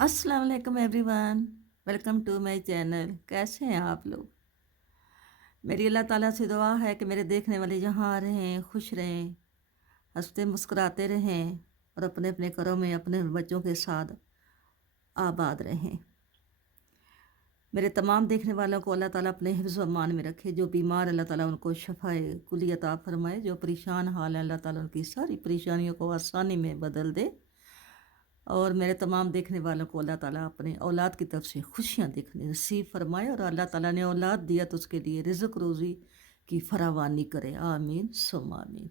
अस्सलाम वालेकुम everyone. Welcome to my channel. कैसे हैं आप लोग? मेरी अल्लाह ताला से दुआ है कि मेरे देखने वाले जहाँ रहें खुश रहें, हंसते मुस्कुराते रहें और अपने अपने घरों में अपने बच्चों के साथ आबाद रहें। मेरे तमाम देखने वालों को अल्लाह ताला अपने हिफ्ज़ व अमान में रखे। जो बीमार अल्लाह ताला उनको शफ़ाए कुली अता फ़रमाए। जो परेशान हाल है अल्लाह ताला उनकी सारी परेशानियों को आसानी में बदल दे। और मेरे तमाम देखने वालों को अल्लाह ताला अपने औलाद की तरफ से खुशियाँ देखने नसीब फरमाए। और अल्लाह ताला ने औलाद दिया तो उसके लिए रिज़्क़ रोज़ी की फरावानी करे। आमीन सुम्मा आमीन।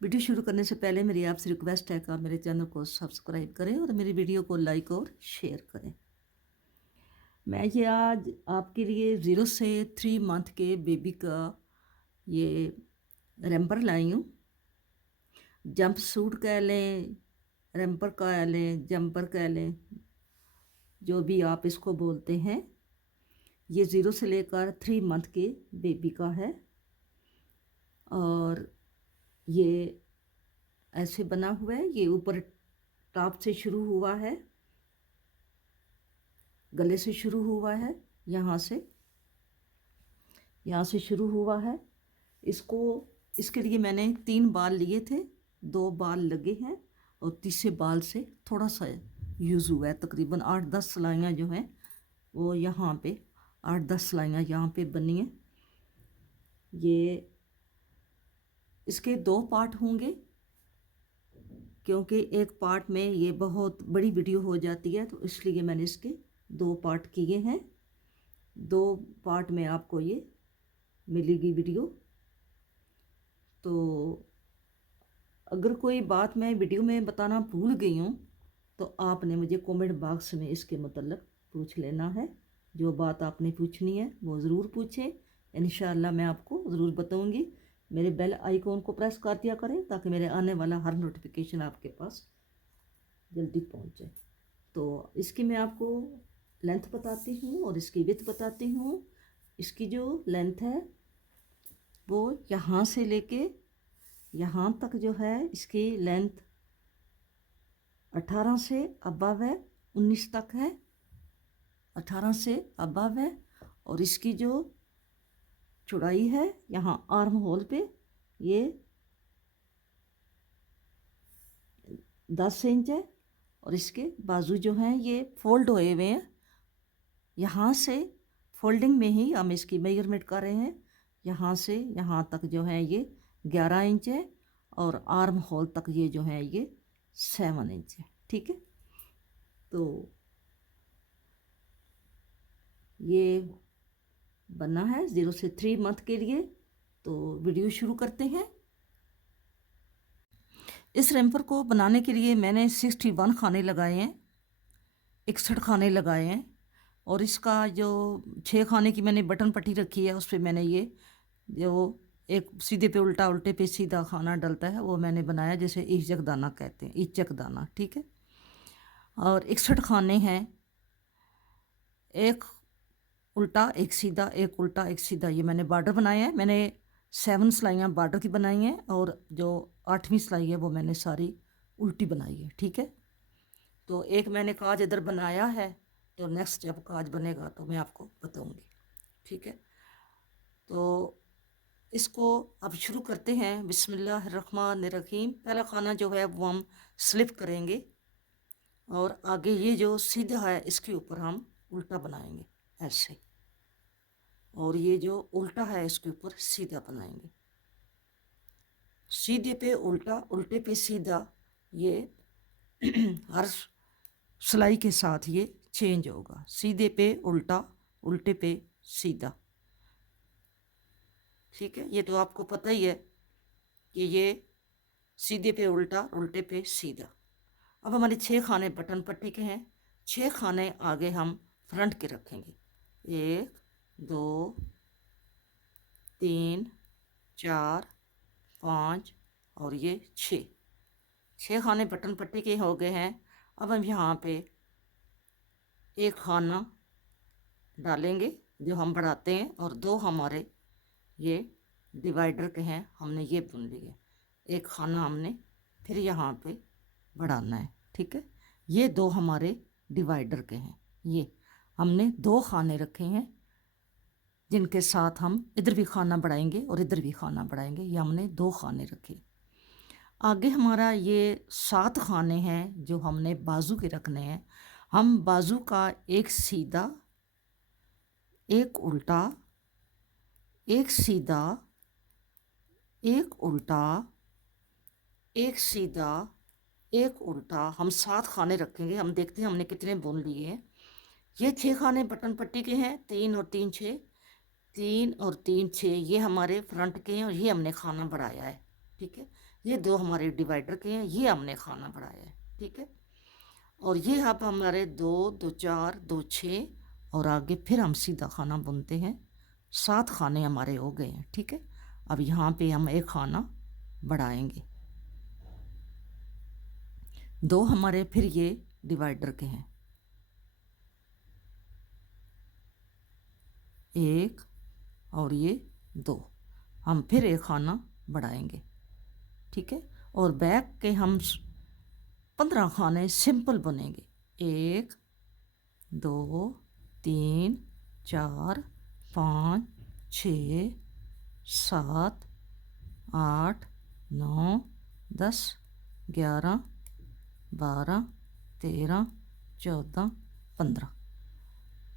वीडियो शुरू करने से पहले मेरी आपसे रिक्वेस्ट है कि आप मेरे चैनल को सब्सक्राइब करें और मेरी वीडियो को लाइक और शेयर करें। मैं ये आज आपके लिए 0 से 3 मंथ के बेबी का ये रैम्पर लाई हूँ। जंप सूट कह लें, रैम्पर कह लें, जंपर कह लें, जो भी आप इसको बोलते हैं। ये 0 से लेकर 3 मंथ के बेबी का है और ये ऐसे बना हुआ है। ये ऊपर टॉप से शुरू हुआ है, गले से शुरू हुआ है, यहाँ से शुरू हुआ है। इसको इसके लिए मैंने 3 बाल लिए थे, 2 बाल लगे हैं और तीसरे बाल से थोड़ा सा यूज़ हुआ है। तकरीबन 8-10 सिलाइयाँ जो हैं वो यहाँ पे 8-10 सिलाइयाँ यहाँ पे बनी हैं। ये इसके 2 पार्ट होंगे क्योंकि एक पार्ट में ये बहुत बड़ी वीडियो हो जाती है, तो इसलिए मैंने इसके 2 पार्ट किए हैं। 2 पार्ट में आपको ये मिलेगी वीडियो। तो अगर कोई बात मैं वीडियो में बताना भूल गई हूँ तो आपने मुझे कमेंट बॉक्स में इसके मतलब पूछ लेना है। जो बात आपने पूछनी है वो ज़रूर पूछें, इंशाअल्लाह मैं आपको ज़रूर बताऊँगी। मेरे बेल आइकॉन को प्रेस कर दिया करें ताकि मेरे आने वाला हर नोटिफिकेशन आपके पास जल्दी पहुँच जाए। तो इसकी मैं आपको लेंथ बताती हूँ और इसकी विड्थ बताती हूँ। इसकी जो लेंथ है वो यहाँ से लेके यहाँ तक जो है, इसकी लेंथ 18 से अबव है, 19 तक है, 18 से अबव है। और इसकी जो चौड़ाई है यहाँ आर्म होल पे ये 10 इंच है। और इसके बाजू जो हैं ये फोल्ड हुए हुए हैं। यहाँ से फोल्डिंग में ही हम इसकी मेजरमेंट कर रहे हैं। यहाँ से यहाँ तक जो है ये 11 इंच है और आर्म होल तक ये जो है ये 7 इंच है। ठीक है, तो ये बना है 0 से 3 मंथ के लिए। तो वीडियो शुरू करते हैं। इस रैम्पर को बनाने के लिए मैंने 61 खाने लगाए हैं, 61 खाने लगाए हैं। और इसका जो 6 खाने की मैंने बटन पट्टी रखी है उस पर मैंने ये जो एक सीधे पे उल्टा उल्टे पे सीधा खाना डलता है वो मैंने बनाया, जैसे इचक दाना कहते हैं, इचक दाना। ठीक है, और 61 खाने हैं, एक उल्टा एक सीधा, एक उल्टा एक सीधा। ये मैंने बॉर्डर बनाया है। मैंने 7 सिलाइयाँ बॉर्डर की बनाई हैं और जो 8वीं सिलाई है वो मैंने सारी उल्टी बनाई है। ठीक है, तो एक मैंने काज इधर बनाया है, तो नेक्स्ट जब काज बनेगा तो मैं आपको बताऊंगी। ठीक है, तो इसको अब शुरू करते हैं। बिस्मिल्लाहिर्रहमानिर्रहीम। पहला खाना जो है वो हम स्लिप करेंगे और आगे ये जो सीधा है इसके ऊपर हम उल्टा बनाएंगे ऐसे, और ये जो उल्टा है इसके ऊपर सीधा बनाएंगे। सीधे पे उल्टा, उल्टे पे सीधा, ये हर सिलाई के साथ ये चेंज होगा। सीधे पे उल्टा, उल्टे पे सीधा। ठीक है, ये तो आपको पता ही है कि ये सीधे पे उल्टा, उल्टे पे सीधा। अब हमारे 6 खाने बटन पट्टी के हैं। 6 खाने आगे हम फ्रंट के रखेंगे। 1 2 3 4 5 और ये 6 खाने बटन पट्टी के हो गए हैं। अब हम यहाँ पे एक खाना डालेंगे जो हम बढ़ाते हैं और 2 हमारे ये डिवाइडर के हैं, हमने ये बुन लिए। एक खाना हमने फिर यहाँ पे बढ़ाना है। ठीक है, ये 2 हमारे डिवाइडर के हैं। ये हमने 2 खाने रखे हैं जिनके साथ हम इधर भी खाना बढ़ाएंगे और इधर भी खाना बढ़ाएंगे। ये हमने 2 खाने रखे। आगे हमारा ये 7 खाने हैं जो हमने बाजू के रखने हैं। हम बाजू का एक सीधा, एक उल्टा, एक सीधा, एक उल्टा, एक सीधा, एक उल्टा, हम 7 खाने रखेंगे। हम देखते हैं हमने कितने बुन लिए हैं। ये 6 खाने बटन पट्टी के हैं, 3 और 3 6, 3 और 3 6, ये हमारे फ्रंट के हैं और ये हमने खाना बढ़ाया है। ठीक है, ये 2 हमारे डिवाइडर के हैं, ये हमने खाना बढ़ाया है। ठीक है, और ये अब हमारे 2 2 4 2 6 और आगे फिर हम सीधा खाना बुनते हैं। 7 खाने हमारे हो गए हैं। ठीक है, अब यहाँ पे हम एक खाना बढ़ाएंगे। 2 हमारे फिर ये डिवाइडर के हैं, 1 और ये 2, हम फिर एक खाना बढ़ाएंगे। ठीक है, और बैक के हम 15 खाने सिंपल बनेंगे। 1 2 3 4 5 6 7 8 9 10 11 12 13 14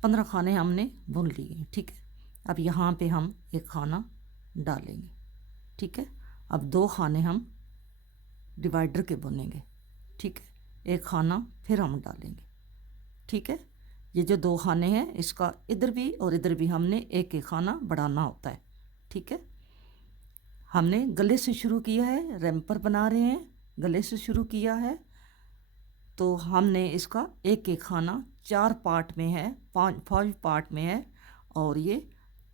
15 खाने हमने बुन लिए। ठीक है, अब यहाँ पे हम एक खाना डालेंगे। ठीक है, अब 2 खाने हम डिवाइडर के बुनेंगे। ठीक है, एक खाना फिर हम डालेंगे। ठीक है, ये जो 2 खाने हैं इसका इधर भी और इधर भी हमने एक एक खाना बढ़ाना होता है। ठीक है, हमने गले से शुरू किया है, रैम्पर बना रहे हैं, गले से शुरू किया है, तो हमने इसका एक एक खाना 4 पार्ट में है, 5 पार्ट में है, और ये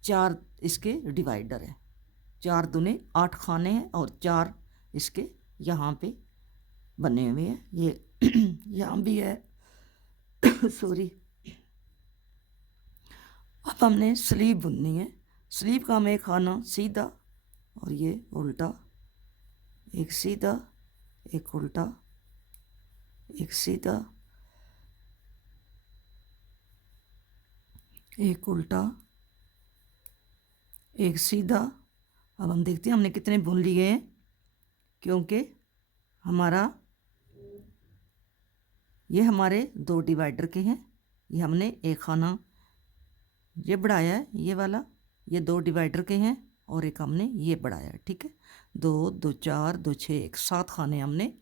4 इसके डिवाइडर हैं। 4 दूने 8 खाने हैं और 4 इसके यहाँ पे बने हुए हैं। ये यहाँ भी है सॉरी। अब हमने स्लीव बुननी है। स्लीव का हमें खाना सीधा और ये उल्टा, एक सीधा, एक उल्टा, एक सीधा, एक उल्टा, एक सीधा। अब हम देखते हैं हमने कितने बुन लिए हैं, क्योंकि ये हमारे 2 डिवाइडर के हैं। ये हमने एक खाना ये बढ़ाया है, ये वाला, ये 2 डिवाइडर के हैं, और एक हमने ये बढ़ाया है। ठीक है, 2 2 4 2 6 एक 7 खाने हमने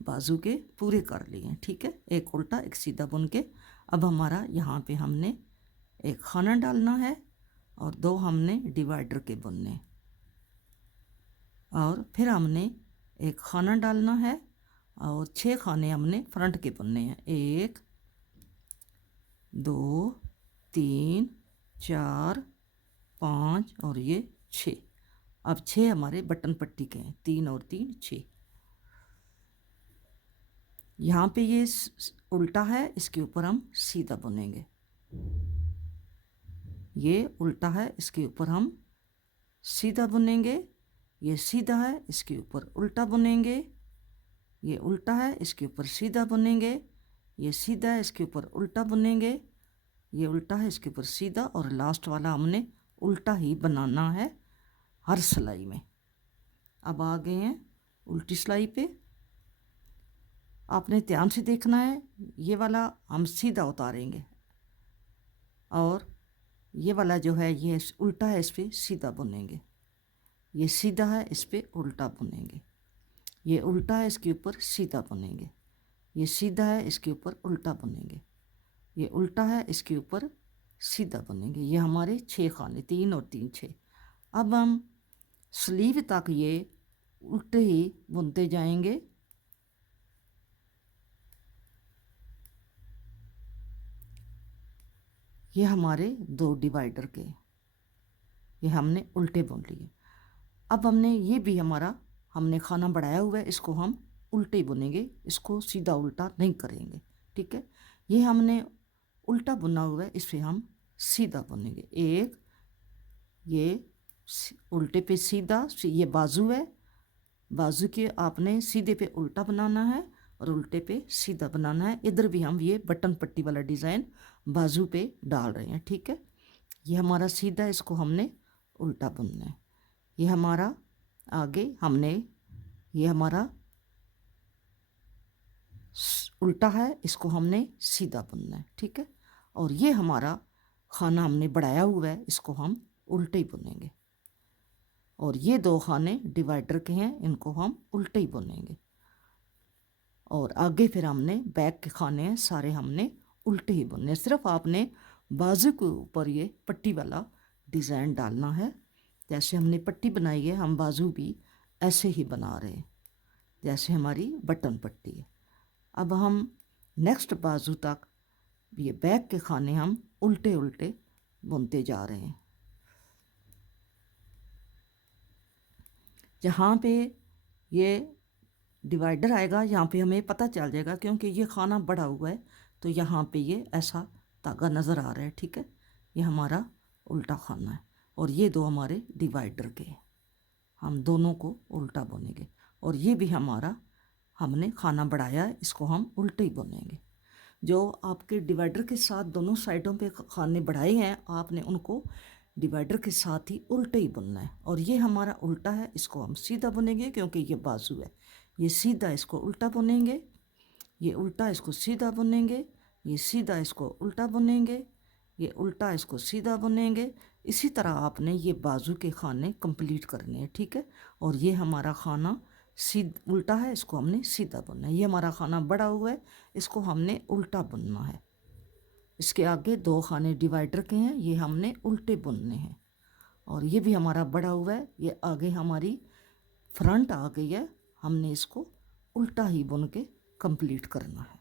बाजू के पूरे कर लिए हैं। ठीक है, एक उल्टा एक सीधा बुन के। अब हमारा यहाँ पे हमने एक खाना डालना है और 2 हमने डिवाइडर के बुनने, और फिर हमने एक खाना डालना है और 6 खाने हमने फ्रंट के बुनने हैं। 1 2 3 4 5 और ये 6। अब 6 हमारे बटन पट्टी के हैं, 3 और 3 6। यहाँ पे ये उल्टा है, इसके ऊपर हम सीधा बुनेंगे। ये उल्टा है, इसके ऊपर हम सीधा बुनेंगे। ये सीधा है, इसके ऊपर उल्टा बुनेंगे। ये उल्टा है, इसके ऊपर सीधा बुनेंगे। ये सीधा है, इसके ऊपर उल्टा बुनेंगे। ये उल्टा है, इसके ऊपर सीधा, और लास्ट वाला हमने उल्टा ही बनाना है हर सिलाई में। अब आ गए हैं उल्टी सिलाई पे। आपने ध्यान से देखना है, ये वाला हम सीधा उतारेंगे और ये वाला जो है ये उल्टा है, इस पर सीधा बुनेंगे। ये सीधा है, इस पर उल्टा बुनेंगे। ये उल्टा है, इसके ऊपर सीधा बुनेंगे। ये सीधा है, इसके ऊपर उल्टा बुनेंगे। ये उल्टा है, इसके ऊपर सीधा बुनेंगे। ये हमारे 6 खाने, 3 और 3 6। अब हम स्लीव तक ये उल्टे ही बुनते जाएंगे। ये हमारे 2 डिवाइडर के, ये हमने उल्टे बुन लिए। अब हमने ये भी हमने खाना बढ़ाया हुआ है, इसको हम उल्टे बुनेंगे, इसको सीधा उल्टा नहीं करेंगे। ठीक है, ये हमने उल्टा बुना हुआ है, इसे हम सीधा बुनेंगे। एक ये उल्टे पे सीधा, ये बाजू है, बाजू के आपने सीधे पे उल्टा बनाना है, और उल्टे पे सीधा बनाना है। इधर भी हम ये बटन पट्टी वाला डिज़ाइन बाजू पे डाल रहे हैं, ठीक है। ये हमारा सीधा, इसको हमने उल्टा बुनना है। ये हमारा आगे हमने, ये हमारा उल्टा है, इसको हमने सीधा बुनना है, ठीक है। और ये हमारा खाना हमने बढ़ाया हुआ है, इसको हम उल्टे ही बुनेंगे। और ये दो खाने डिवाइडर के हैं, इनको हम उल्टे ही बुनेंगे। और आगे फिर हमने बैक के खाने हैं, सारे हमने उल्टे ही बुनने। सिर्फ आपने बाजू के ऊपर ये पट्टी वाला डिज़ाइन डालना है। जैसे हमने पट्टी बनाई है, हम बाजू भी ऐसे ही बना रहे हैं जैसे हमारी बटन पट्टी है। अब हम नेक्स्ट बाजू तक ये बैक के खाने हम उल्टे उल्टे बुनते जा रहे हैं। जहाँ पे ये डिवाइडर आएगा, यहाँ पे हमें पता चल जाएगा, क्योंकि ये खाना बढ़ा हुआ है तो यहाँ पे ये ऐसा धागा नज़र आ रहा है, ठीक है। ये हमारा उल्टा खाना है और ये दो हमारे डिवाइडर के, हम दोनों को उल्टा बुनेंगे। और ये भी हमारा हमने खाना बढ़ाया है, इसको हम उल्टे ही बुनेंगे। जो आपके डिवाइडर के साथ दोनों साइडों पे खाने बढ़ाए हैं, आपने उनको डिवाइडर के साथ ही उल्टे ही बुनना है। और ये हमारा उल्टा है, इसको हम सीधा बुनेंगे क्योंकि ये बाजू है। ये सीधा, इसको उल्टा बुनेंगे, ये उल्टा, इसको सीधा बुनेंगे, ये सीधा, इसको उल्टा बुनेंगे, ये उल्टा, इसको सीधा बुनेंगे। इसी तरह आपने ये बाजू के खाने कंप्लीट करने हैं, ठीक है। और ये हमारा खाना उल्टा है, इसको हमने सीधा बुनना है। ये हमारा खाना बड़ा हुआ है, इसको हमने उल्टा बुनना है। इसके आगे दो खाने डिवाइडर के हैं, ये हमने उल्टे बुनने हैं। और ये भी हमारा बड़ा हुआ है, ये आगे हमारी फ्रंट आ गई है, हमने इसको उल्टा ही बुन के कंप्लीट करना है।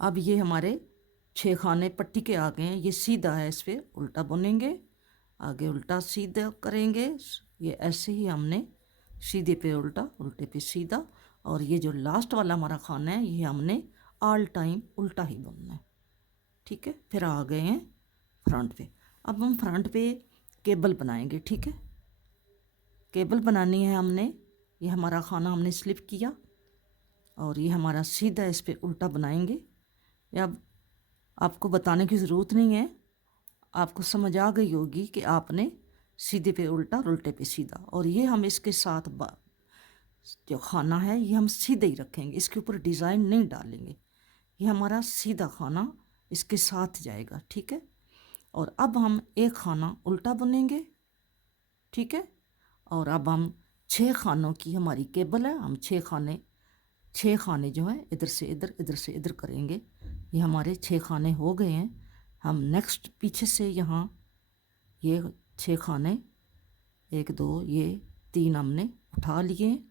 अब ये हमारे 6 खाने पट्टी के आगे हैं, ये सीधा है, इस पर उल्टा बुनेंगे, आगे उल्टा सीधा करेंगे। ये ऐसे ही हमने सीधे पे उल्टा, उल्टे पे सीधा। और ये जो लास्ट वाला हमारा खाना है, ये हमने ऑल टाइम उल्टा ही बुनना है, ठीक है। फिर आ गए हैं फ्रंट पे। अब हम फ्रंट पे केबल बनाएंगे, ठीक है। केबल बनानी है हमने। ये हमारा खाना हमने स्लिप किया और ये हमारा सीधा, इस पर उल्टा बनाएंगे। या आपको बताने की ज़रूरत नहीं है, आपको समझ आ गई होगी कि आपने सीधे पे उल्टा और उल्टे पे सीधा। और ये हम इसके साथ जो खाना है ये हम सीधे ही रखेंगे, इसके ऊपर डिज़ाइन नहीं डालेंगे। ये हमारा सीधा खाना इसके साथ जाएगा, ठीक है। और अब हम एक खाना उल्टा बुनेंगे, ठीक है। और अब हम 6 खानों की हमारी केबल है, हम 6 खाने जो हैं इधर से इधर, इधर से इधर करेंगे। ये हमारे 6 खाने हो गए हैं। हम नेक्स्ट पीछे से यहाँ ये 6 खाने, 1 2 ये 3 हमने उठा लिए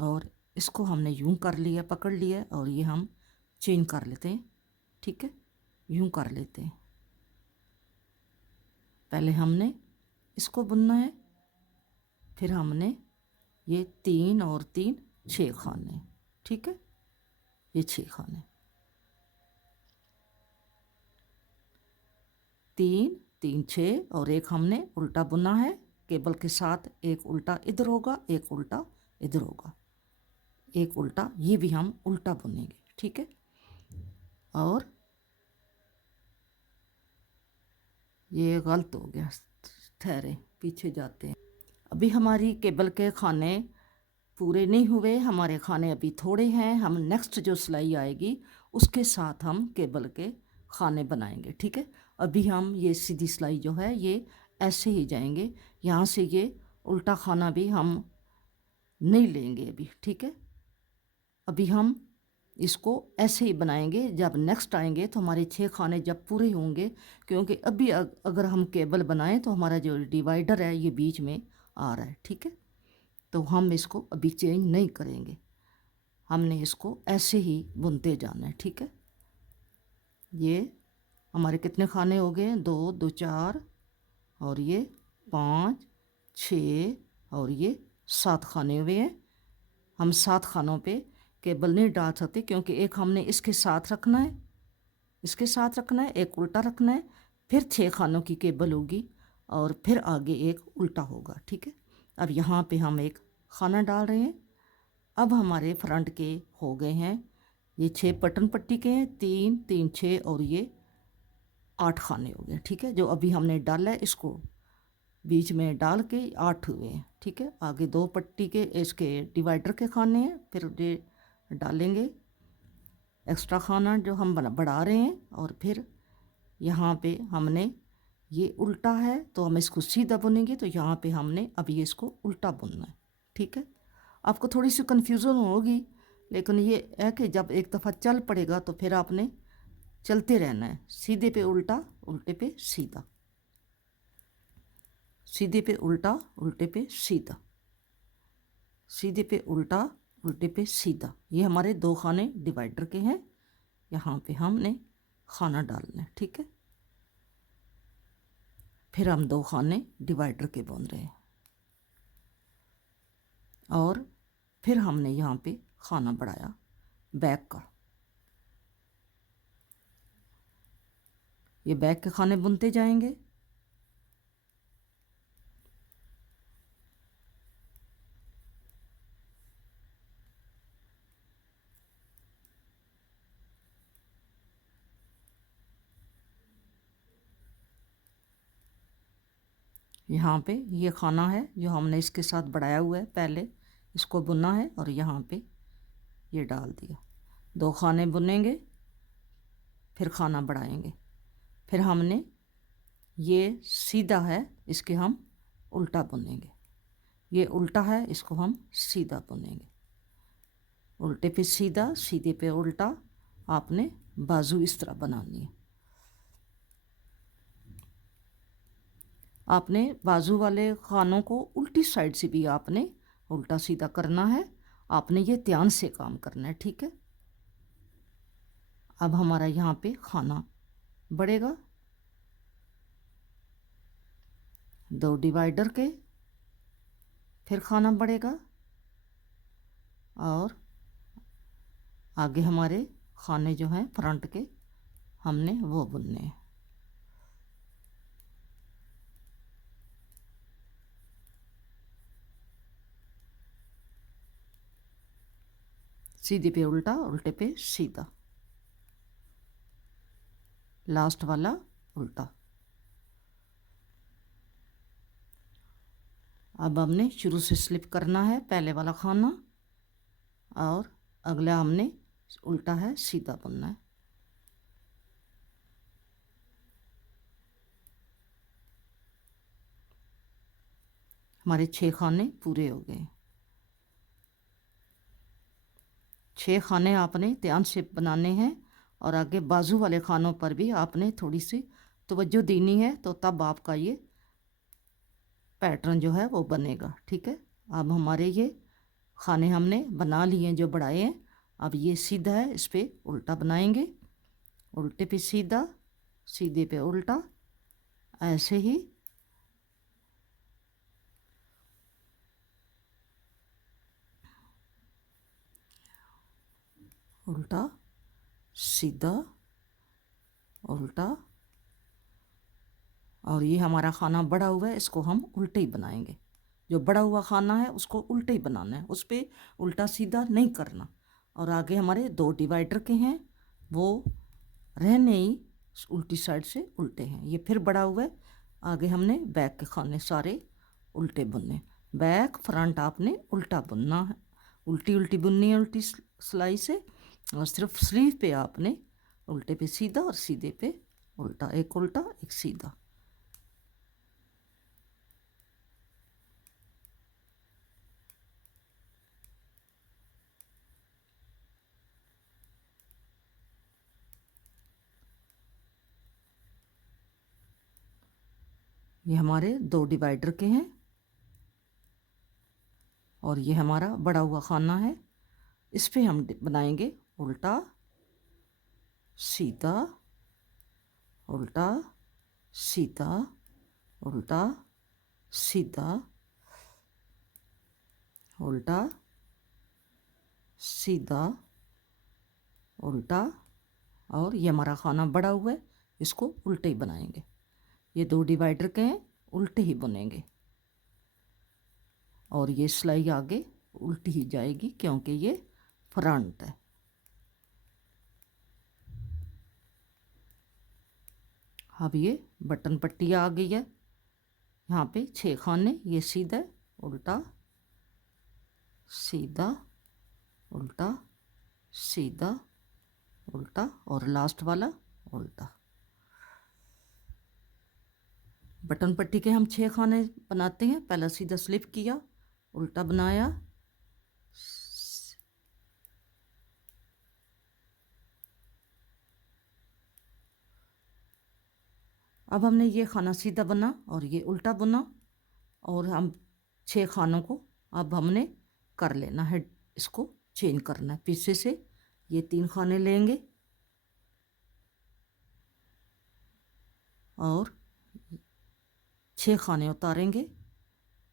और इसको हमने यूं कर लिया, पकड़ लिया। और ये हम चेंज कर लेते हैं, ठीक है। यूं कर लेते हैं, पहले हमने इसको बुनना है, फिर हमने ये 3 और 3 6 खाने, ठीक है। ये 6 खाने, 3 3 6 और एक हमने उल्टा बुना है केबल के साथ। एक उल्टा इधर होगा, एक उल्टा इधर होगा, एक उल्टा, ये भी हम उल्टा बुनेंगे, ठीक है। और ये गलत हो गया, ठहरे, पीछे जाते हैं। अभी हमारी केबल के खाने पूरे नहीं हुए, हमारे खाने अभी थोड़े हैं। हम नेक्स्ट जो सिलाई आएगी उसके साथ हम केबल के खाने बनाएंगे, ठीक है। अभी हम ये सीधी सिलाई जो है ये ऐसे ही जाएंगे, यहाँ से ये उल्टा खाना भी हम नहीं लेंगे अभी, ठीक है। अभी हम इसको ऐसे ही बनाएंगे, जब नेक्स्ट आएंगे तो हमारे 6 खाने जब पूरे होंगे, क्योंकि अभी अगर हम केबल बनाएं तो हमारा जो डिवाइडर है ये बीच में आ रहा है, ठीक है। तो हम इसको अभी चेंज नहीं करेंगे, हमने इसको ऐसे ही बुनते जाना है, ठीक है। ये हमारे कितने खाने हो गए, 2 2 4 और ये 5 6 और ये 7 खाने हुए हैं। हम 7 खानों पे केबल नहीं डाल सकते, क्योंकि एक हमने इसके साथ रखना है, इसके साथ रखना है, एक उल्टा रखना है, फिर 6 खानों की केबल होगी और फिर आगे एक उल्टा होगा, ठीक है। अब यहाँ पे हम एक खाना डाल रहे हैं। अब हमारे फ्रंट के हो गए हैं, ये 6 बटन पट्टी के हैं, 3 3 6 और ये 8 खाने हो गए, ठीक है। जो अभी हमने डाला है इसको बीच में डाल के 8 हुए हैं, ठीक है। आगे 2 पट्टी के इसके डिवाइडर के खाने हैं, फिर ये डालेंगे एक्स्ट्रा खाना जो हम बढ़ा रहे हैं। और फिर यहाँ पे हमने ये उल्टा है तो हम इसको सीधा बुनेंगे, तो यहाँ पे हमने अब ये इसको उल्टा बुनना है, ठीक है। आपको थोड़ी सी कन्फ्यूज़न होगी, लेकिन ये है कि जब एक दफ़ा चल पड़ेगा तो फिर आपने चलते रहना है। सीधे पे उल्टा, उल्टे पे सीधा, सीधे पे उल्टा, उल्टे पे सीधा, सीधे पे उल्टा, उल्टे पे सीधा। ये हमारे 2 खाने डिवाइडर के हैं। यहाँ पे हमने खाना डालना है, ठीक है। फिर हम 2 खाने डिवाइडर के बुन रहे हैं और फिर हमने यहाँ पे खाना बढ़ाया बैक का। ये बैक के खाने बुनते जाएंगे। यहाँ पे ये खाना है जो हमने इसके साथ बढ़ाया हुआ है, पहले इसको बुनना है और यहाँ पे ये डाल दिया। 2 खाने बुनेंगे, फिर खाना बढ़ाएंगे। फिर हमने ये सीधा है, इसके हम उल्टा बुनेंगे। ये उल्टा है, इसको हम सीधा बुनेंगे। उल्टे पे सीधा, सीधे पे उल्टा। आपने बाजू इस तरह बनानी है। आपने बाजू वाले खानों को उल्टी साइड से भी आपने उल्टा सीधा करना है। आपने ये ध्यान से काम करना है, ठीक है। अब हमारा यहाँ पे खाना बढ़ेगा 2 डिवाइडर के, फिर खाना बढ़ेगा और आगे हमारे खाने जो हैं फ्रंट के हमने वो बुनने हैं। सीधे पे उल्टा, उल्टे पे सीधा, लास्ट वाला उल्टा। अब हमने शुरू से स्लिप करना है पहले वाला खाना और अगला हमने उल्टा है सीधा बुनना है। हमारे 6 खाने पूरे हो गए। 6 खाने आपने ध्यान से बनाने हैं और आगे बाजू वाले खानों पर भी आपने थोड़ी सी तवज्जो देनी है, तो तब आपका ये पैटर्न जो है वो बनेगा, ठीक है। अब हमारे ये खाने हमने बना लिए हैं जो बढ़ाए हैं। अब ये सीधा है, इस पर उल्टा बनाएंगे। उल्टे पे सीधा, सीधे पे उल्टा, ऐसे ही उल्टा सीधा उल्टा। और ये हमारा खाना बड़ा हुआ है, इसको हम उल्टे ही बनाएंगे। जो बड़ा हुआ खाना है उसको उल्टे ही बनाना है, उस पर उल्टा सीधा नहीं करना। और आगे हमारे 2 डिवाइडर के हैं, वो रहने ही उल्टी साइड से उल्टे हैं। ये फिर बड़ा हुआ है। आगे हमने बैक के खाने सारे उल्टे बुनने। बैक फ्रंट आपने उल्टा बुनना है, उल्टी उल्टी बुननी है उल्टी सिलाई से। और सिर्फ स्लीव पे आपने उल्टे पे सीधा और सीधे पे उल्टा, एक उल्टा एक सीधा। ये हमारे 2 डिवाइडर के हैं और ये हमारा बड़ा हुआ खाना है। इस पे हम बनाएंगे उल्टा सीधा, उल्टा सीधा, उल्टा सीधा, उल्टा सीधा, उल्टा। और ये हमारा खाना बड़ा हुआ है, इसको उल्टे ही बनाएंगे। ये 2 डिवाइडर के हैं, उल्टे ही बुनेंगे और ये सिलाई आगे उल्टी ही जाएगी क्योंकि ये फ्रंट है। अब ये बटन पट्टी आ गई है, यहाँ पे 6 खाने, ये सीधा उल्टा सीधा उल्टा सीधा उल्टा और लास्ट वाला उल्टा। बटन पट्टी के हम 6 खाने बनाते हैं। पहला सीधा स्लिप किया, उल्टा बनाया, अब हमने ये खाना सीधा बना और ये उल्टा बुना और हम 6 खानों को अब हमने कर लेना है, इसको चेंज करना है। पीछे से ये 3 खाने लेंगे और 6 खाने उतारेंगे।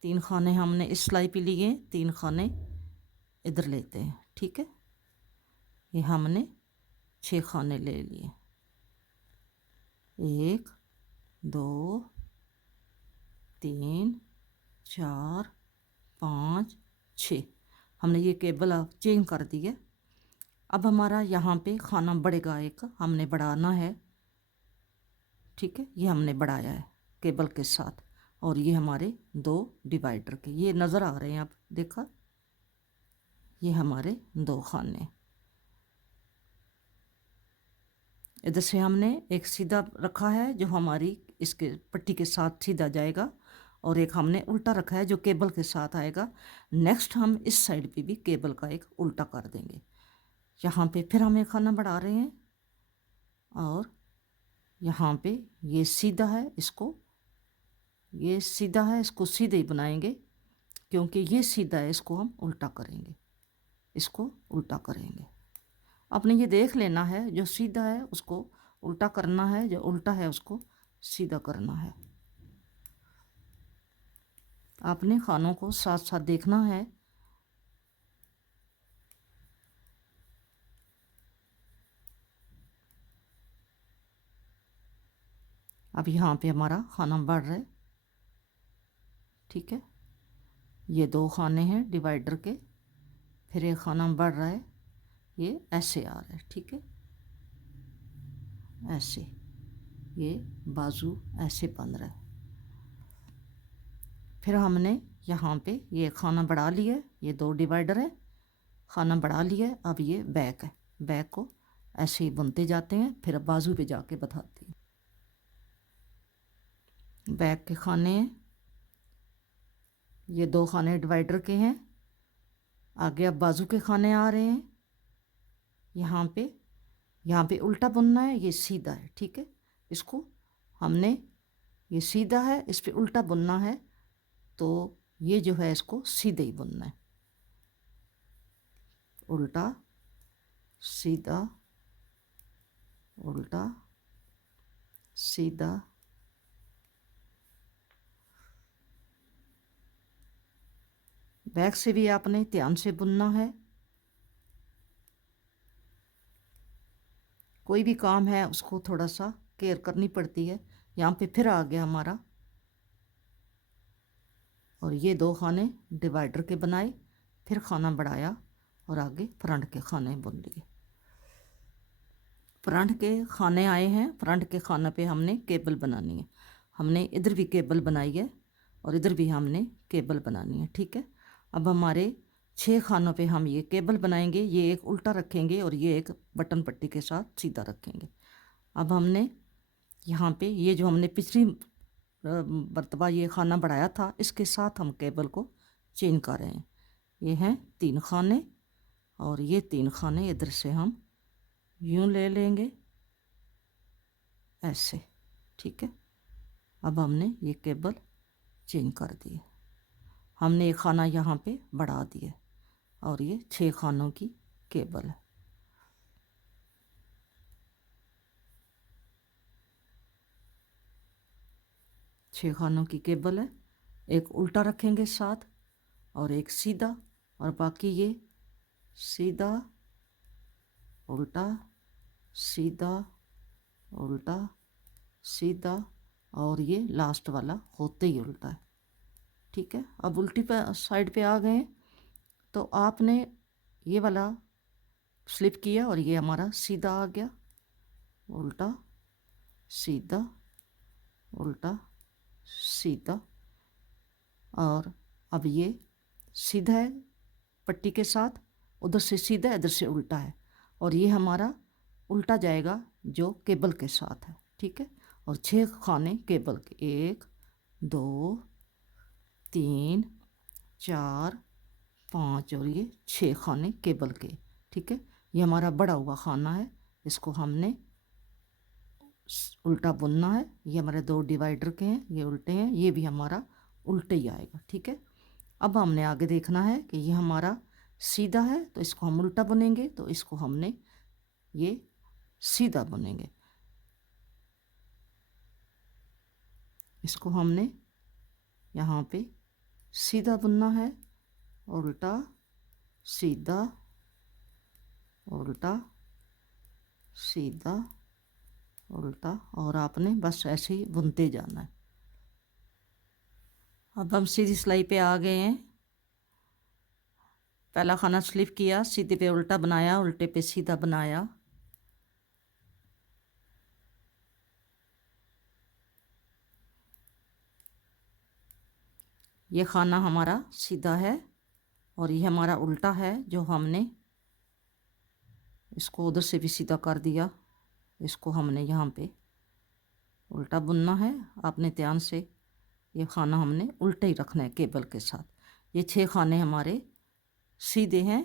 3 खाने हमने इस सिलाई पे लिए, 3 खाने इधर लेते हैं, ठीक है। ये हमने 6 खाने ले लिए, 1 2 3 4 5 6। हमने ये केबल अब चेंज कर दी है। अब हमारा यहाँ पे खाना बढ़ेगा, एक हमने बढ़ाना है, ठीक है। ये हमने बढ़ाया है केबल के साथ और ये हमारे 2 डिवाइडर के ये नज़र आ रहे हैं। अब देखा, ये हमारे 2 खाने। इधर से हमने एक सीधा रखा है जो हमारी इसके पट्टी के साथ सीधा जाएगा और एक हमने उल्टा रखा है जो केबल के साथ आएगा। नेक्स्ट हम इस साइड पे भी केबल का एक उल्टा कर देंगे। यहाँ पे फिर हम एक खाना बढ़ा रहे हैं और यहाँ पे ये सीधा है, इसको ये सीधा है, इसको सीधे ही बनाएंगे क्योंकि ये सीधा है, इसको हम उल्टा करेंगे, इसको उल्टा करेंगे। आपने ये देख लेना है, जो सीधा है उसको उल्टा करना है, जो उल्टा है उसको सीधा करना है। आपने खानों को साथ साथ देखना है। अब यहाँ पे हमारा खाना बढ़ रहा है, ठीक है। ये 2 खाने हैं डिवाइडर के, फिर एक खाना बढ़ रहा है, ये ऐसे आ रहा है, ठीक है, ऐसे ये बाजू ऐसे बन रहा है। फिर हमने यहाँ पे ये खाना बढ़ा लिया, ये 2 डिवाइडर है, खाना बढ़ा लिया। अब ये बैक है, बैक को ऐसे ही बुनते जाते हैं, फिर बाजू पे जाके बताती हूँ। बैक के खाने हैं, ये 2 खाने डिवाइडर के हैं। आगे अब बाजू के खाने आ रहे हैं। यहाँ पे उल्टा बुनना है, ये सीधा है, ठीक है। इसको हमने, ये सीधा है, इस पे उल्टा बुनना है, तो ये जो है इसको सीधे ही बुनना है, उल्टा सीधा उल्टा सीधा। बैक से भी आपने ध्यान से बुनना है। कोई भी काम है उसको थोड़ा सा केयर करनी पड़ती है। यहाँ पे फिर आ गया हमारा, और ये 2 खाने डिवाइडर के बनाए, फिर खाना बढ़ाया और आगे फ्रंट के खाने बुन लिए। फ्रंट के खाने आए हैं, फ्रंट के खाने पे हमने केबल बनानी है। हमने इधर भी केबल बनाई है और इधर भी हमने केबल बनानी है, ठीक है। अब हमारे 6 खानों पे हम ये केबल बनाएंगे, ये एक उल्टा रखेंगे और ये एक बटन पट्टी के साथ सीधा रखेंगे। अब हमने यहाँ पे ये जो हमने पिछली मरतबा ये खाना बढ़ाया था, इसके साथ हम केबल को चेंज कर रहे हैं। ये हैं 3 खाने और ये 3 खाने इधर से हम यूँ ले लेंगे ऐसे, ठीक है। अब हमने ये केबल चेंज कर दिए, हमने एक खाना यहाँ पे बढ़ा दिया और ये 6 खानों की केबल है। छः खानों की केबल है, एक उल्टा रखेंगे साथ और एक सीधा, और बाकी ये सीधा उल्टा सीधा उल्टा सीधा और ये लास्ट वाला होते ही उल्टा है। ठीक है, अब उल्टी पे साइड पे आ गए तो आपने ये वाला स्लिप किया और ये हमारा सीधा आ गया, उल्टा सीधा उल्टा सीधा। और अब ये सीधा है पट्टी के साथ, उधर से सीधा इधर से उल्टा है, और ये हमारा उल्टा जाएगा जो केबल के साथ है। ठीक है, और 6 खाने केबल के, 1 2 3 4 5 और ये 6 खाने केबल के। ठीक है, ये हमारा बड़ा हुआ खाना है, इसको हमने उल्टा बुनना है। ये हमारे 2 डिवाइडर के हैं, ये उल्टे हैं, ये भी हमारा उल्टे ही आएगा। ठीक है, अब हमने आगे देखना है कि ये हमारा सीधा है तो इसको हम उल्टा बुनेंगे, तो इसको हमने ये सीधा बुनेंगे, इसको हमने यहाँ पे सीधा बुनना है, उल्टा सीधा उल्टा सीधा उल्टा, और आपने बस ऐसे ही बुनते जाना है। अब हम सीधी सिलाई पे आ गए हैं। पहला खाना स्लिप किया, सीधे पे उल्टा बनाया, उल्टे पे सीधा बनाया। ये खाना हमारा सीधा है और ये हमारा उल्टा है, जो हमने इसको उधर से भी सीधा कर दिया। इसको हमने यहाँ पे उल्टा बुनना है। आपने ध्यान से ये खाना हमने उल्टे ही रखना है केबल के साथ। ये 6 खाने हमारे सीधे हैं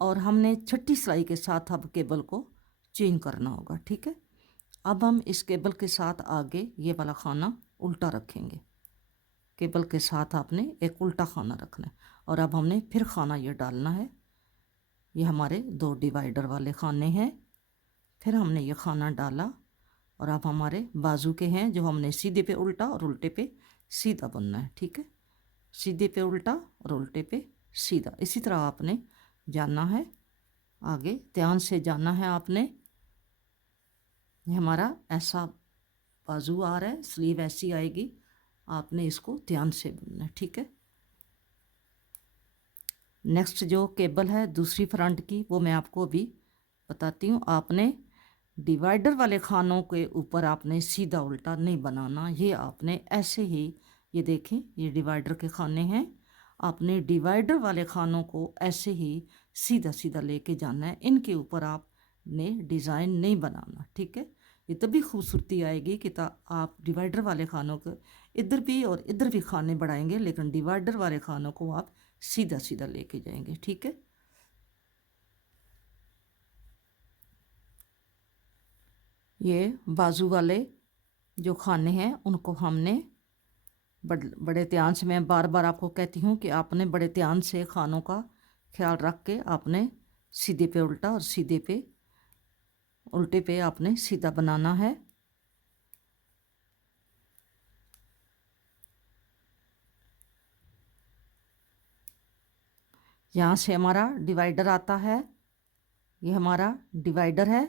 और हमने छठी सिलाई के साथ अब केबल को चेंज करना होगा। ठीक है, अब हम इस केबल के साथ आगे ये वाला खाना उल्टा रखेंगे। केबल के साथ आपने एक उल्टा खाना रखना है, और अब हमने फिर खाना ये डालना है। ये हमारे 2 डिवाइडर वाले खाने हैं, फिर हमने ये खाना डाला, और अब हमारे बाजू के हैं जो हमने सीधे पे उल्टा और उल्टे पे सीधा बुनना है। ठीक है, सीधे पे उल्टा और उल्टे पे सीधा, इसी तरह आपने जाना है, आगे ध्यान से जाना है आपने। ये हमारा ऐसा बाजू आ रहा है, स्लीव ऐसी आएगी, आपने इसको ध्यान से बुनना है। ठीक है, नेक्स्ट जो केबल है दूसरी फ्रंट की, वो मैं आपको अभी बताती हूँ। आपने डिवाइडर वाले खानों के ऊपर आपने सीधा उल्टा नहीं बनाना, ये आपने ऐसे ही, ये देखें ये डिवाइडर के खाने हैं, आपने डिवाइडर वाले खानों को ऐसे ही सीधा सीधा लेके जाना है, इनके ऊपर आपने डिज़ाइन नहीं बनाना। ठीक है, ये तभी खूबसूरती आएगी कि आप डिवाइडर वाले खानों को इधर भी और इधर भी खाने बढ़ाएंगे, लेकिन डिवाइडर वाले खानों को आप सीधा सीधा लेके जाएंगे। ठीक है, ये बाजू वाले जो खाने हैं उनको हमने बड़े ध्यान से, मैं बार बार आपको कहती हूँ कि आपने बड़े ध्यान से खानों का ख्याल रख के आपने सीधे पे उल्टा और सीधे पे उल्टे पे आपने सीधा बनाना है। यहाँ से हमारा डिवाइडर आता है, ये हमारा डिवाइडर है,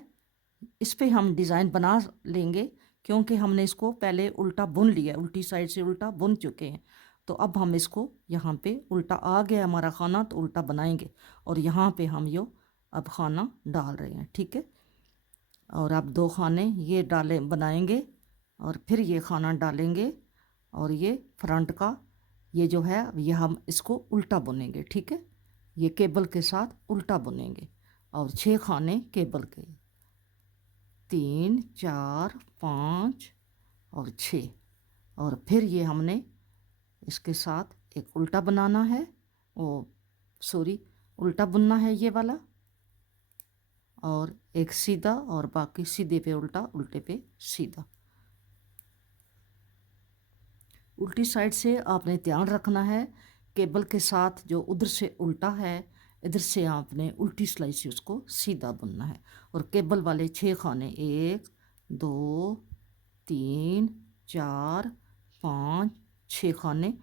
इस पे हम डिज़ाइन बना लेंगे क्योंकि हमने इसको पहले उल्टा बुन लिया, उल्टी साइड से उल्टा बुन चुके हैं। तो अब हम इसको यहाँ पे उल्टा आ गया हमारा खाना तो उल्टा बनाएंगे, और यहाँ पे हम यो अब खाना डाल रहे हैं। ठीक है, और अब 2 खाने ये डाले बनाएंगे और फिर ये खाना डालेंगे, और ये फ्रंट का ये जो है ये हम इसको उल्टा बुनेंगे। ठीक है, ये केबल के साथ उल्टा बुनेंगे, और 6 खाने केबल के, 3 4 5 और 6, और फिर ये हमने इसके साथ एक उल्टा बनाना है, ओ सॉरी उल्टा बुनना है ये वाला, और एक सीधा, और बाकी सीधे पे उल्टा उल्टे पे सीधा। उल्टी साइड से आपने ध्यान रखना है, केबल के साथ जो उधर से उल्टा है इधर से आपने उल्टी सिलाई से उसको सीधा बुनना है, और केबल वाले 6 खाने 1 2 3 4 5 6 खाने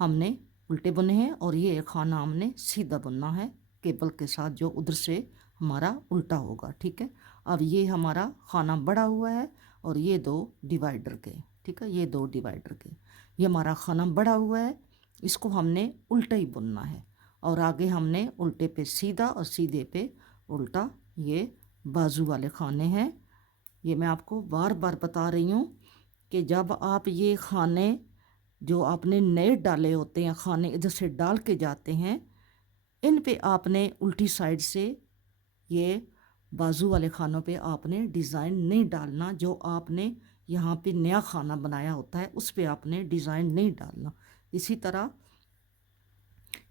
हमने उल्टे बुने हैं, और ये एक खाना हमने सीधा बुनना है केबल के साथ जो उधर से हमारा उल्टा होगा। ठीक है, अब ये हमारा खाना बड़ा हुआ है और ये 2 डिवाइडर के। ठीक है। ये 2 डिवाइडर के, ये हमारा खाना बड़ा हुआ है, इसको हमने उल्टा ही बुनना है। और आगे हमने उल्टे पे सीधा और सीधे पे उल्टा, ये बाजू वाले खाने हैं। ये मैं आपको बार बार बता रही हूँ कि जब आप ये खाने जो आपने नए डाले होते हैं, खाने इधर से डाल के जाते हैं, इन पे आपने उल्टी साइड से ये बाजू वाले खानों पे आपने डिज़ाइन नहीं डालना। जो आपने यहाँ पे नया खाना बनाया होता है उस पे आपने डिज़ाइन नहीं डालना। इसी तरह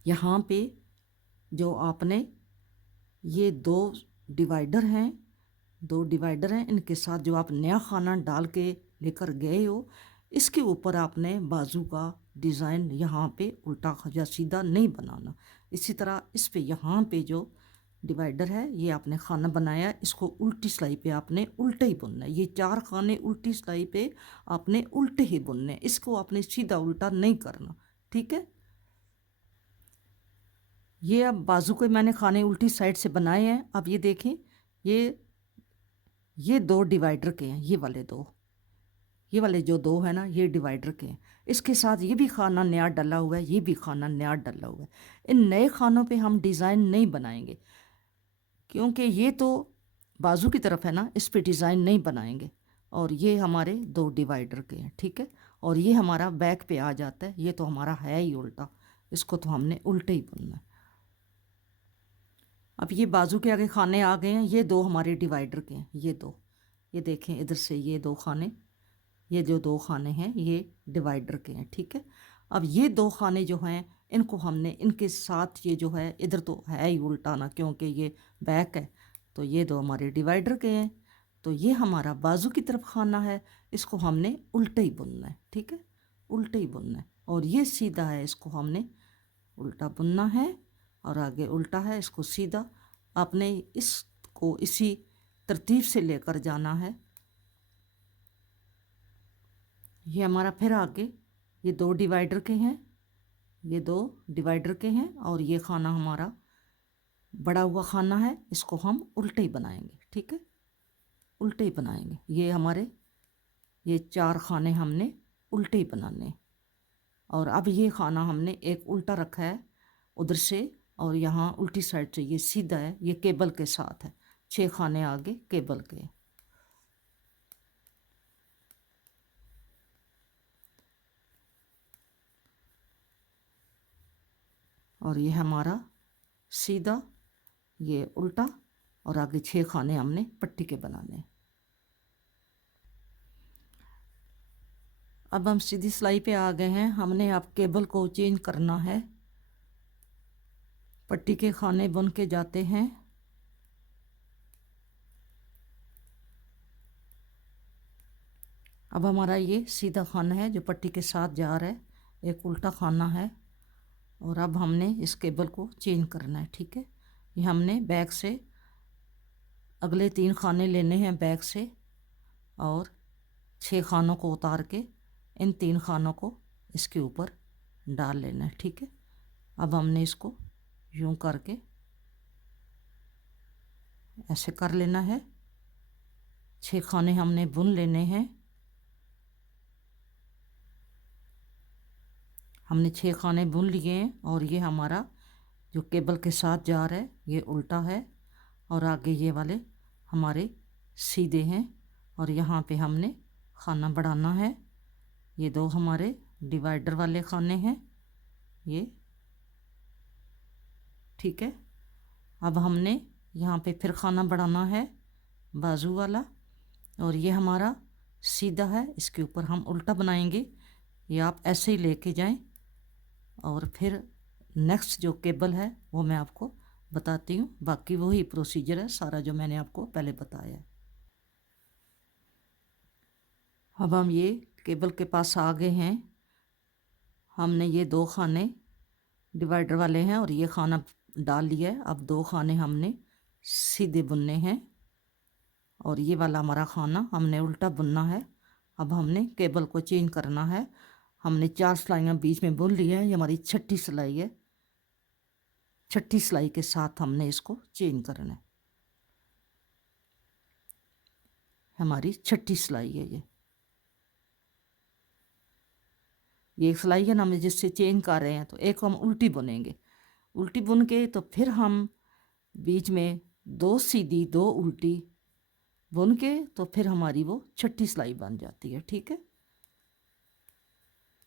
यहाँ पे जो आपने ये 2 डिवाइडर हैं, इनके साथ जो आप नया खाना डाल के लेकर गए हो, इसके ऊपर आपने बाजू का डिज़ाइन यहाँ पे उल्टा या सीधा नहीं बनाना। इसी तरह इस पे यहाँ पे जो डिवाइडर है, ये आपने खाना बनाया, इसको उल्टी सिलाई पे आपने उल्टे ही बुनना है। ये 4 खाने उल्टी सिलाई पे आपने उल्टे ही बुनने, इसको आपने सीधा उल्टा नहीं करना, ठीक है। ये अब बाजू के मैंने खाने उल्टी साइड से बनाए हैं। अब ये देखें, ये 2 डिवाइडर के हैं, ये वाले जो 2 है ना, ये डिवाइडर के हैं। इसके साथ ये भी खाना नया डला हुआ है, ये भी खाना नया डला हुआ है। इन नए खानों पे हम डिज़ाइन नहीं बनाएंगे, क्योंकि ये तो बाजू की तरफ है ना, इस पे डिज़ाइन नहीं बनाएंगे। और ये हमारे 2 डिवाइडर के हैं, ठीक है। और ये हमारा बैक पे आ जाता है, ये तो हमारा है ही उल्टा, इसको तो हमने उल्टे ही बुनना है। अब ये बाजू के आगे खाने आ गए हैं, ये 2 हमारे डिवाइडर के हैं, ये 2, ये देखें इधर से ये 2 खाने, ये जो 2 खाने हैं ये डिवाइडर के हैं, ठीक है। अब ये 2 खाने जो हैं, इनको हमने इनके साथ, ये जो है इधर तो है ही उल्टा ना, क्योंकि ये बैक है, तो ये 2 हमारे डिवाइडर के हैं। तो ये हमारा बाजू की तरफ खाना है, इसको हमने उल्टे ही बुनना है, ठीक है, उल्टे ही बुनना है। और ये सीधा है, इसको हमने उल्टा बुनना है। और आगे उल्टा है, इसको सीधा। आपने इसको इसी तरतीब से लेकर जाना है। ये हमारा फिर आगे ये 2 डिवाइडर के हैं, ये 2 डिवाइडर के हैं। और ये खाना हमारा बड़ा हुआ खाना है, इसको हम उल्टे ही बनाएंगे, ठीक है, उल्टे ही बनाएंगे। ये हमारे ये 4 खाने हमने उल्टे ही बनाने। और अब ये खाना हमने एक उल्टा रखा है उधर से, और यहाँ उल्टी साइड से ये सीधा है, ये केबल के साथ है। 6 खाने आगे केबल के। और ये हमारा सीधा, ये उल्टा, और आगे 6 खाने हमने पट्टी के बनाने। अब हम सीधी सिलाई पे आ गए हैं। हमने अब केबल को चेंज करना है। पट्टी के खाने बुन के जाते हैं। अब हमारा ये सीधा खाना है जो पट्टी के साथ जा रहा है, एक उल्टा खाना है। और अब हमने इस केबल को चेंज करना है, ठीक है। ये हमने बैक से अगले 3 खाने लेने हैं बैक से, और 6 खानों को उतार के इन 3 खानों को इसके ऊपर डाल लेना है, ठीक है। अब हमने इसको यूं करके ऐसे कर लेना है। 6 खाने हमने बुन लेने हैं। हमने 6 खाने बुन लिए हैं। और ये हमारा जो केबल के साथ जा रहा है ये उल्टा है, और आगे ये वाले हमारे सीधे हैं। और यहाँ पे हमने खाना बढ़ाना है। ये 2 हमारे डिवाइडर वाले खाने हैं, ये ठीक है। अब हमने यहाँ पे फिर खाना बढ़ाना है बाजू वाला, और ये हमारा सीधा है, इसके ऊपर हम उल्टा बनाएंगे। ये आप ऐसे ही लेके जाएं। और फिर नेक्स्ट जो केबल है वो मैं आपको बताती हूँ। बाकी वही प्रोसीजर है सारा जो मैंने आपको पहले बताया है। अब हम ये केबल के पास आ गए हैं। हमने ये 2 खाने डिवाइडर वाले हैं और ये खाना डाल लिया है। अब 2 खाने हमने सीधे बुनने हैं, और ये वाला हमारा खाना हमने उल्टा बुनना है। अब हमने केबल को चेंज करना है। हमने 4 सिलाइयाँ बीच में बुन ली है, ये हमारी 6ठी सिलाई है। 6ठी सिलाई के साथ हमने इसको चेंज करना है। हमारी 6ठी सिलाई है ये। ये एक सिलाई है ना, हम जिससे चेंज कर रहे हैं, तो एक हम उल्टी बुनेंगे। उल्टी बुन के तो फिर हम बीच में 2 सीधी 2 उल्टी बुन के तो फिर हमारी वो छठी सिलाई बन जाती है। ठीक है,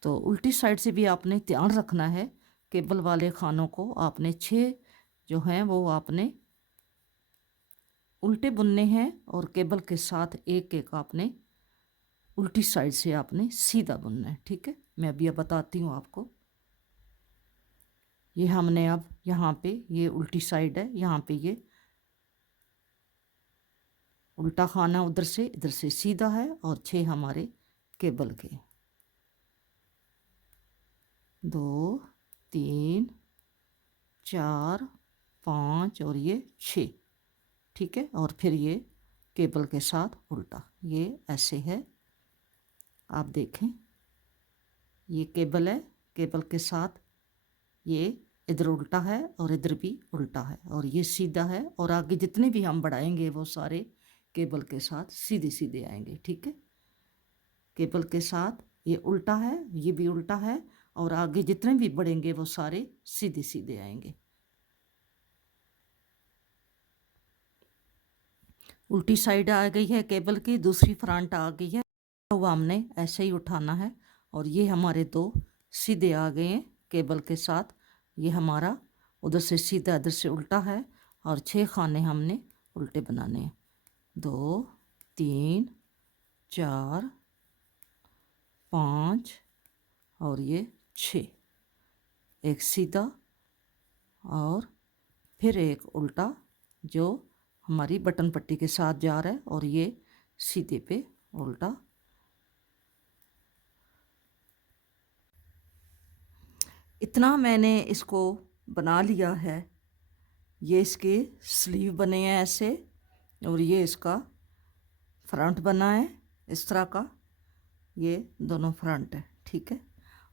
तो उल्टी साइड से भी आपने ध्यान रखना है। केबल वाले खानों को आपने 6 जो हैं वो आपने उल्टे बुनने हैं, और केबल के साथ एक एक आपने उल्टी साइड से आपने सीधा बुनना है। ठीक है, मैं अभी अब बताती हूँ आपको। ये हमने अब यहाँ पे ये उल्टी साइड है, यहाँ पे ये उल्टा खाना उधर से इधर से सीधा है, और 6 हमारे केबल के, 2 3 4 5 और ये 6। ठीक है, और फिर ये केबल के साथ उल्टा, ये ऐसे है। आप देखें, ये केबल है, केबल के साथ ये इधर उल्टा है और इधर भी उल्टा है, और ये सीधा है, और आगे जितने भी हम बढ़ाएंगे वो सारे केबल के साथ सीधे सीधे आएंगे। ठीक है, केबल के साथ ये उल्टा है, ये भी उल्टा है, और आगे जितने भी बढ़ेंगे वो सारे सीधे सीधे आएंगे। उल्टी साइड आ गई है केबल की, दूसरी फ्रंट आ गई है, तो वो हमने ऐसे ही उठाना है, और ये हमारे 2 सीधे आ गए हैं केबल के साथ। ये हमारा उधर से सीधा इधर से उल्टा है, और 6 खाने हमने उल्टे बनाने हैं, 2 3 4 5 और ये 6, एक सीधा और फिर एक उल्टा जो हमारी बटन पट्टी के साथ जा रहा है, और ये सीधे पे उल्टा। इतना मैंने इसको बना लिया है। ये इसके स्लीव बने हैं ऐसे, और ये इसका फ्रंट बना है इस तरह का, ये दोनों फ्रंट है। ठीक है,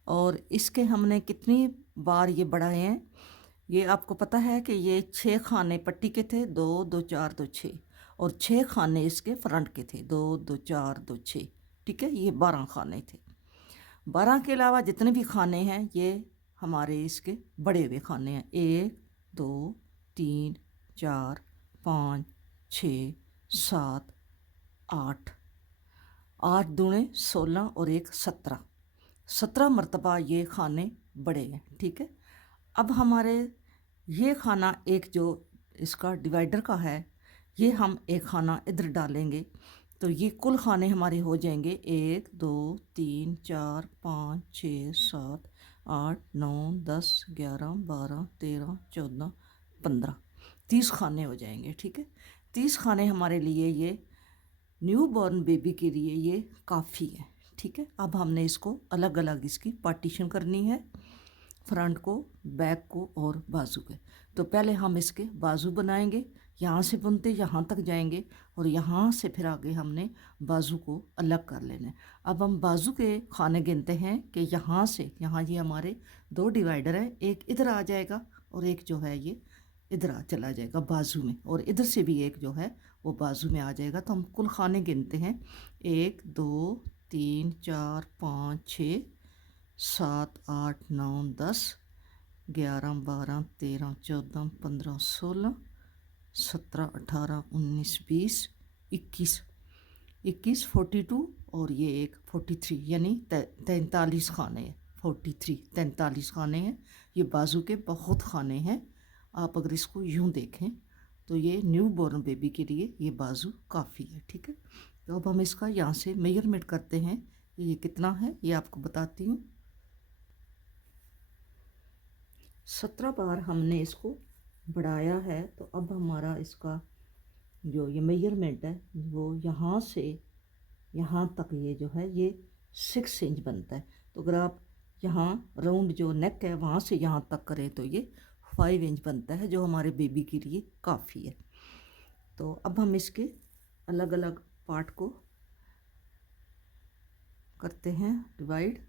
और इसके हमने कितनी बार ये बढ़ाए हैं, ये आपको पता है कि ये 6 खाने पट्टी के थे, 2 2 4 2 6, और 6 खाने इसके फ्रंट के थे, 2 2 4 2 6। ठीक है, ये 12 खाने थे। 12 के अलावा जितने भी खाने हैं ये हमारे इसके बड़े हुए खाने हैं, 1 2 3 4 5 6 7 8, 8 दूने 16 और 1 17 मरतबा ये खाने बड़े हैं। ठीक है, अब हमारे ये खाना एक जो इसका डिवाइडर का है, ये हम एक खाना इधर डालेंगे, तो ये कुल खाने हमारे हो जाएंगे 1 2 3 4 5 6 7 8 9 10 11 12 13 14 15, 30 खाने हो जाएंगे। ठीक है, 30 खाने हमारे लिए ये न्यू बॉर्न बेबी के लिए ये काफ़ी है। ठीक है, अब हमने इसको अलग अलग इसकी पार्टीशन करनी है, फ्रंट को, बैक को और बाजू के। तो पहले हम इसके बाजू बनाएंगे, यहाँ से बुनते यहाँ तक जाएंगे, और यहाँ से फिर आगे हमने बाजू को अलग कर लेना है। अब हम बाजू के खाने गिनते हैं कि यहाँ से यहाँ ये हमारे 2 डिवाइडर है, एक इधर आ जाएगा और एक जो है ये इधर आ चला जाएगा बाजू में, और इधर से भी एक जो है वो बाजू में आ जाएगा। तो हम कुल खाने गिनते हैं, 1 2 3 4 5 6 7 8 9 10 11 12 13 14 15 16 17 18 19 20 21 21 42, और ये एक 43, यानी 43 खाने हैं। 43 43 खाने हैं, ये बाजू के बहुत खाने हैं। आप अगर इसको यूँ देखें तो ये न्यू बॉर्न बेबी के लिए ये बाजू काफ़ी है। ठीक है, तो अब हम इसका यहाँ से मेजरमेंट करते हैं, ये कितना है ये आपको बताती हूँ। 17 बार हमने इसको बढ़ाया है, तो अब हमारा इसका जो ये मेजरमेंट है वो यहाँ से यहाँ तक ये जो है ये 6 इंच बनता है। तो अगर आप यहाँ राउंड जो नेक है वहाँ से यहाँ तक करें तो ये 5 इंच बनता है, जो हमारे बेबी के लिए काफ़ी है। तो अब हम इसके अलग अलग पार्ट को करते हैं डिवाइड।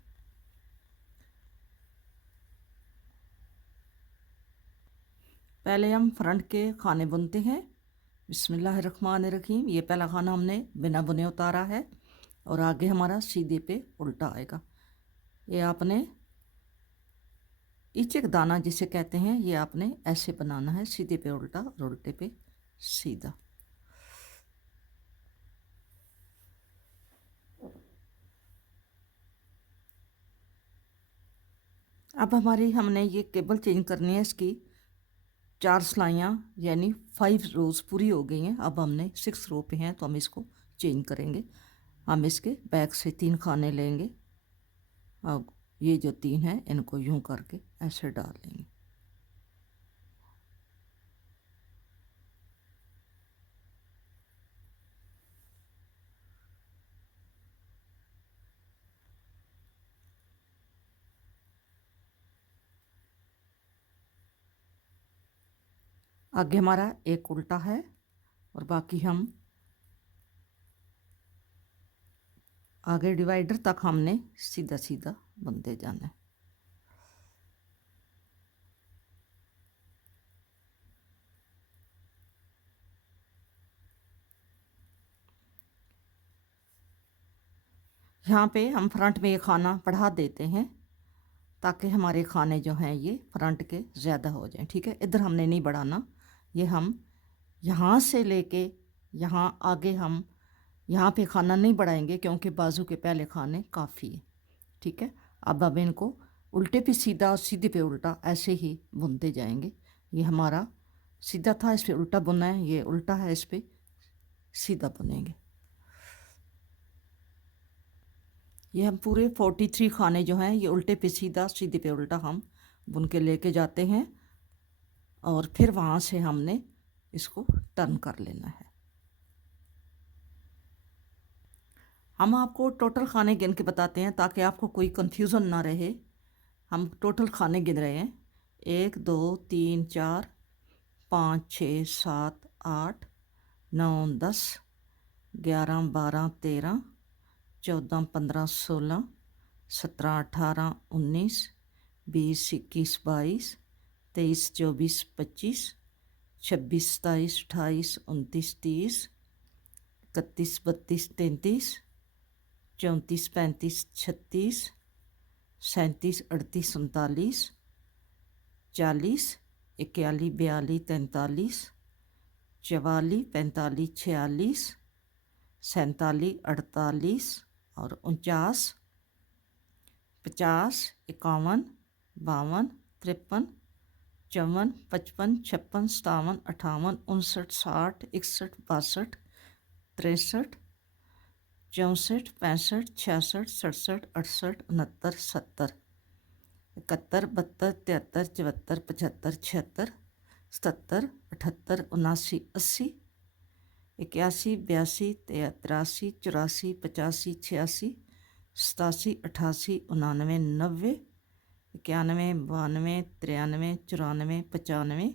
पहले हम फ्रंट के खाने बुनते हैं। बिस्मिल्लाहिर्रहमानिर्रहीम। ये पहला खाना हमने बिना बुने उतारा है, और आगे हमारा सीधे पे उल्टा आएगा। ये आपने ईच एक दाना जिसे कहते हैं, ये आपने ऐसे बनाना है, सीधे पे उल्टा और उल्टे पे सीधा। अब हमारी हमने ये केबल चेंज करनी है, इसकी 4 सिलाइयाँ यानी 5 रोज़ पूरी हो गई हैं। अब हमने 6 रो पे हैं तो हम इसको चेंज करेंगे। हम इसके बैक से 3 खाने लेंगे। अब ये जो 3 हैं इनको यूं करके ऐसे डाल लेंगे। आगे हमारा एक उल्टा है और बाकी हम आगे डिवाइडर तक हमने सीधा सीधा बुनते जाना है। यहाँ पे हम फ्रंट में ये खाना बढ़ा देते हैं ताकि हमारे खाने जो हैं ये फ्रंट के ज़्यादा हो जाएं। ठीक है, इधर हमने नहीं बढ़ाना, ये हम यहाँ से लेके यहाँ आगे हम यहाँ पे खाना नहीं बढ़ाएंगे क्योंकि बाजू के पहले खाने काफ़ी है। ठीक है, अब इनको उल्टे पे सीधा और सीधे पे उल्टा ऐसे ही बुनते जाएंगे। ये हमारा सीधा था, इस पे उल्टा बुना है, ये उल्टा है, इस पे सीधा बुनेंगे। ये हम पूरे 43 खाने जो हैं ये उल्टे पे सीधा सीधे पे उल्टा हम बुन के लेके जाते हैं और फिर वहाँ से हमने इसको टर्न कर लेना है। हम आपको टोटल खाने गिन के बताते हैं ताकि आपको कोई कंफ्यूजन ना रहे। हम टोटल खाने गिन रहे हैं, 1 2 3 4 5 6 7 8 9 10 11 12 13 14 15 16 17 18 19 20 21 22 23 24 25 26 27 28 29 30 31 32 33 34 35 36 37 38 39 40 41 42 43 44 45 46 47 48 और 49 50 51 52 53 54 55 56 57 58 59 60 61 62 63 64 65 66 67 68 69 70 71 72 73 74 75 76 77 78 79 80 81 82 83 84 85 86 87 88 99 90 91 92 93 94 95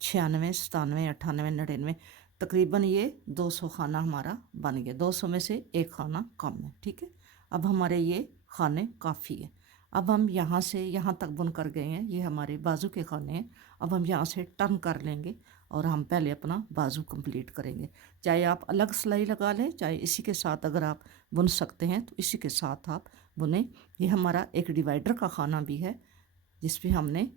96 97 98 99। तकरीबन ये 200 खाना हमारा बन गया। 200 में से एक खाना कम है। ठीक है, अब हमारे ये खाने काफ़ी है। अब हम यहाँ से यहाँ तक बुन कर गए हैं, ये हमारे बाजू के खाने हैं। अब हम यहाँ से टर्न कर लेंगे और हम पहले अपना बाजू कंप्लीट करेंगे। चाहे आप अलग सिलाई लगा लें, चाहे इसी के साथ अगर आप बुन सकते हैं तो इसी के साथ आप बुने। ये हमारा एक डिवाइडर का खाना भी है जिस पे हमने,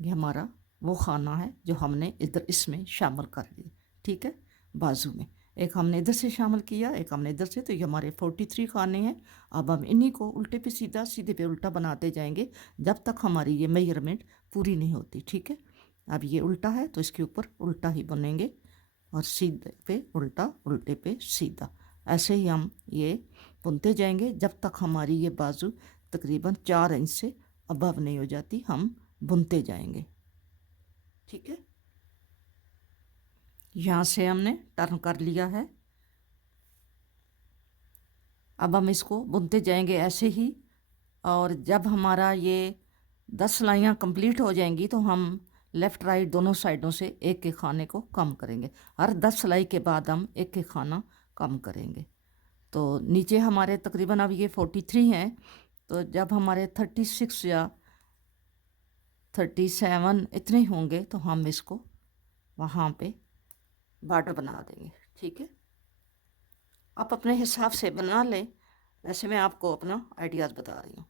ये हमारा वो खाना है जो हमने इधर इसमें शामिल कर लिया। ठीक है, बाजू में एक हमने इधर से शामिल किया, एक हमने इधर से, तो ये हमारे 43 खाने हैं। अब हम इन्हीं को उल्टे पे सीधा सीधे पे उल्टा बनाते जाएंगे जब तक हमारी ये मेजरमेंट पूरी नहीं होती। ठीक है, अब ये उल्टा है तो इसके ऊपर उल्टा ही बुनेंगे और सीधे पे उल्टा, उल्टे पे सीधा, ऐसे ही हम ये बुनते जाएंगे जब तक हमारी ये बाजू तकरीबन 4 इंच से अबव नहीं हो जाती। हम बुनते जाएंगे। ठीक है, यहाँ से हमने टर्न कर लिया है। अब हम इसको बुनते जाएंगे ऐसे ही, और जब हमारा ये 10 सिलाइयाँ कंप्लीट हो जाएंगी तो हम लेफ़्ट राइट दोनों साइडों से एक एक खाने को कम करेंगे। हर 10 सिलाई के बाद हम एक एक खाना कम करेंगे। तो नीचे हमारे तकरीबन अब ये 43 हैं, तो जब हमारे 36 या 37 इतने होंगे तो हम इसको वहाँ पे बॉर्डर बना देंगे। ठीक है, आप अपने हिसाब से बना लें, वैसे मैं आपको अपना आइडियाज़ बता रही हूँ।